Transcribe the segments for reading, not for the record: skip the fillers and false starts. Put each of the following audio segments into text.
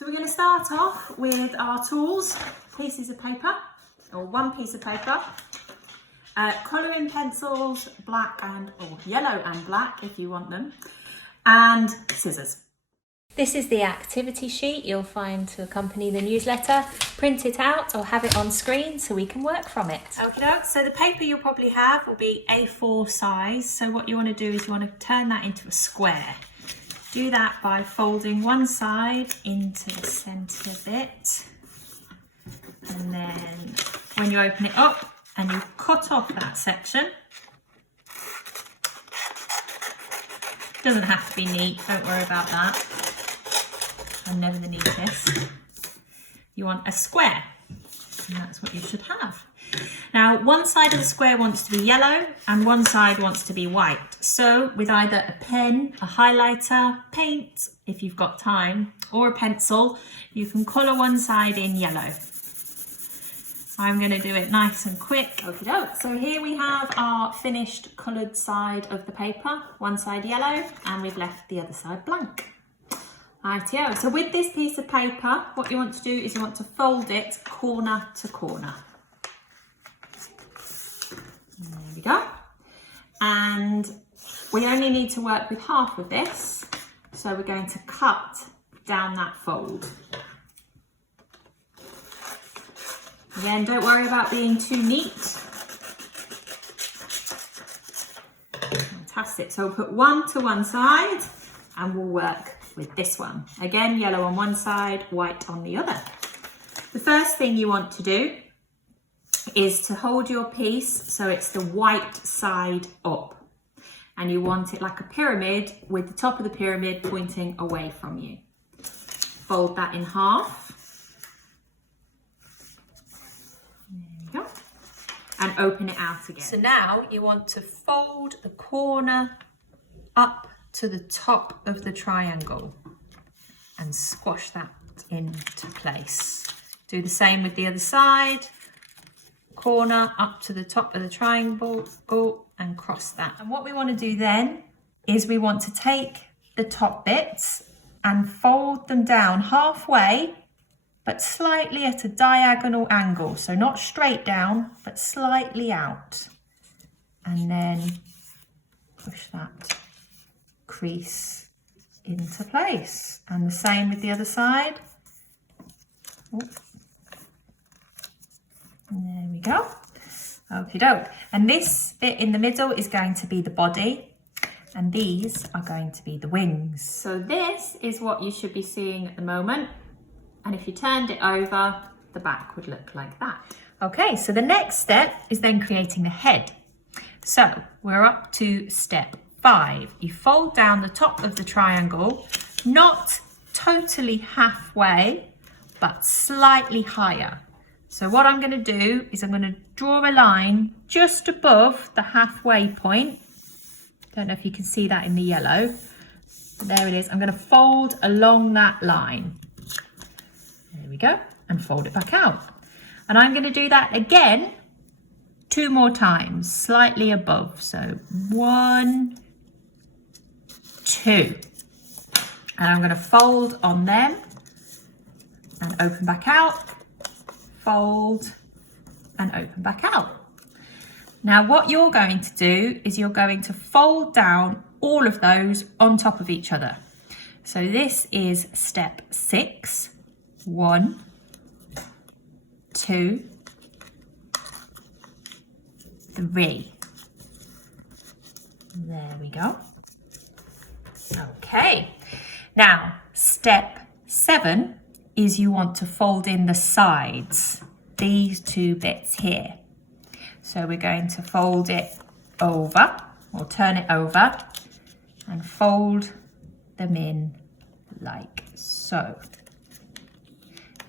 So we're going to start off with our tools, pieces of paper, or one piece of paper, colouring pencils, yellow and black if you want them, and scissors. This is the activity sheet you'll find to accompany the newsletter. Print it out or have it on screen so we can work from it. Okay, so the paper you'll probably have will be A4 size. So what you want to do is you want to turn that into a square. Do that by folding one side into the centre bit. And then when you open it up and you cut off that section, doesn't have to be neat, don't worry about that. I'm never the neatest. You want a square, and that's what you should have. Now, one side of the square wants to be yellow and one side wants to be white. So with either a pen, a highlighter, paint, if you've got time, or a pencil, you can colour one side in yellow. I'm going to do it nice and quick. Okey-doke. So here we have our finished coloured side of the paper, one side yellow, and we've left the other side blank. Rightio. So with this piece of paper, what you want to do is you want to fold it corner to corner. There we go. And we only need to work with half of this. So we're going to cut down that fold. Again, don't worry about being too neat. Fantastic. So we'll put one to one side and we'll work with this one. Again, yellow on one side, white on the other. The first thing you want to do is to hold your piece so it's the white side up, and you want it like a pyramid with the top of the pyramid pointing away from you. Fold that in half. There we go. And open it out again. So now you want to fold the corner up to the top of the triangle and squash that into place. Do the same with the other side. Corner up to the top of the triangle and cross that. And what we want to do then is we want to take the top bits and fold them down halfway, but slightly at a diagonal angle. So not straight down, but slightly out. And then push that crease into place. And the same with the other side. And there we go. Okie doke. And this bit in the middle is going to be the body, and these are going to be the wings. So this is what you should be seeing at the moment. And if you turned it over, the back would look like that. Okay, so the next step is then creating the head. So we're up to step 5. You fold down the top of the triangle, not totally halfway, but slightly higher. So what I'm going to do is I'm going to draw a line just above the halfway point. Don't know if you can see that in the yellow. But there it is. I'm going to fold along that line. There we go. And fold it back out. And I'm going to do that again 2 more times, slightly above. So 1, 2. And I'm going to fold on them and open back out. Fold and open back out. Now what you're going to do is you're going to fold down all of those on top of each other. So this is step 6. 1, 2, 3. There we go. Okay. Now step 7 is you want to fold in the sides, these 2 bits here. So we're going to fold it over, or turn it over, and fold them in like so.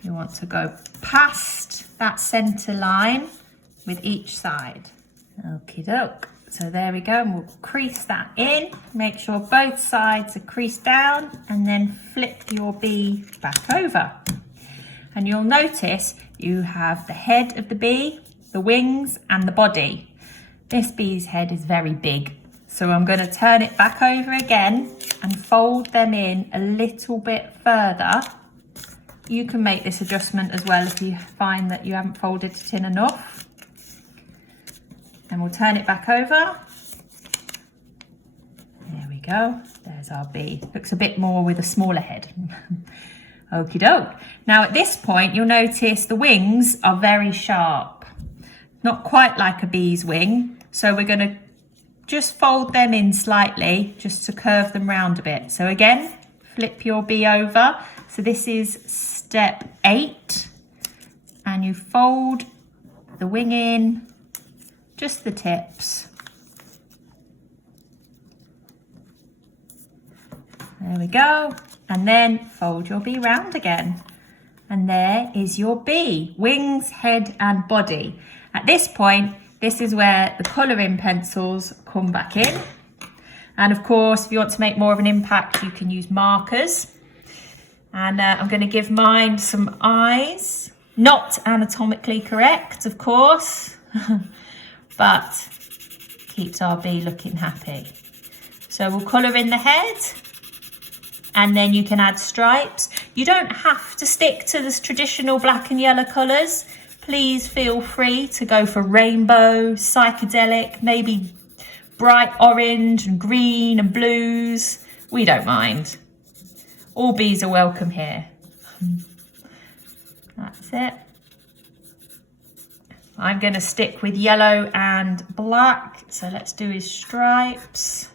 You want to go past that centre line with each side. Okie doke. So there we go, and we'll crease that in. Make sure both sides are creased down, and then flip your bee back over. And you'll notice you have the head of the bee, the wings, and the body. This bee's head is very big, so I'm going to turn it back over again and fold them in a little bit further You can make this adjustment as well if you find that you haven't folded it in enough. And we'll turn it back over. There we go. There's our bee. Looks a bit more with a smaller head. Okie doke. Now at this point, you'll notice the wings are very sharp. Not quite like a bee's wing. So we're going to just fold them in slightly just to curve them round a bit. So again, flip your bee over. So this is step 8. And you fold the wing in, just the tips. There we go. And then fold your bee round again. And there is your bee. Wings, head and body. At this point, this is where the colouring pencils come back in. And of course, if you want to make more of an impact, you can use markers. And I'm going to give mine some eyes. Not anatomically correct, of course, but keeps our bee looking happy. So we'll colour in the head. And then you can add stripes. You don't have to stick to the traditional black and yellow colours. Please feel free to go for rainbow, psychedelic, maybe bright orange and green and blues. We don't mind. All bees are welcome here. That's it. I'm going to stick with yellow and black. So let's do his stripes.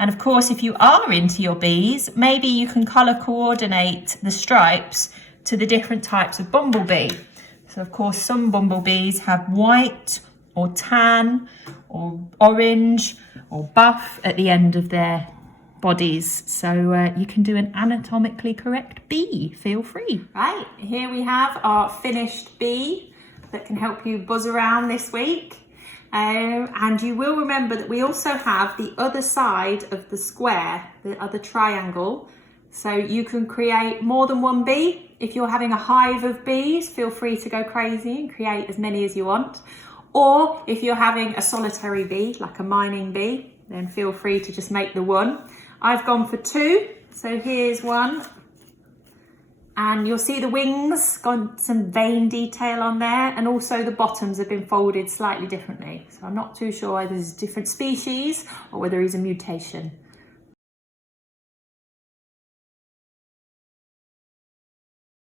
And of course, if you are into your bees, maybe you can colour coordinate the stripes to the different types of bumblebee. So of course, some bumblebees have white or tan or orange or buff at the end of their bodies. So you can do an anatomically correct bee, feel free. Right, here we have our finished bee that can help you buzz around this week. And you will remember that we also have the other side of the square, the other triangle. So you can create more than one bee. If you're having a hive of bees, feel free to go crazy and create as many as you want. Or if you're having a solitary bee, like a mining bee, then feel free to just make the one. I've gone for 2. So here's one. And you'll see the wings, got some vein detail on there, and also the bottoms have been folded slightly differently. So I'm not too sure whether there's different species or whether it's a mutation.